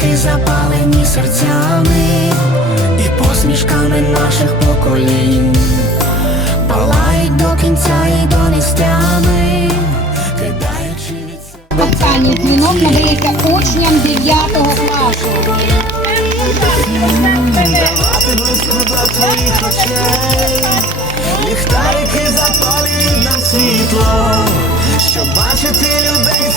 Ліхтарики запалені серцями і посмішками наших поколінь, палають до кінця і до нестями, кидаючи від себе. Останній дзвінок надається учням 9 класу. Давати близько до твоїх очей, ліхтарики запалюють нам світло, щоб бачити людей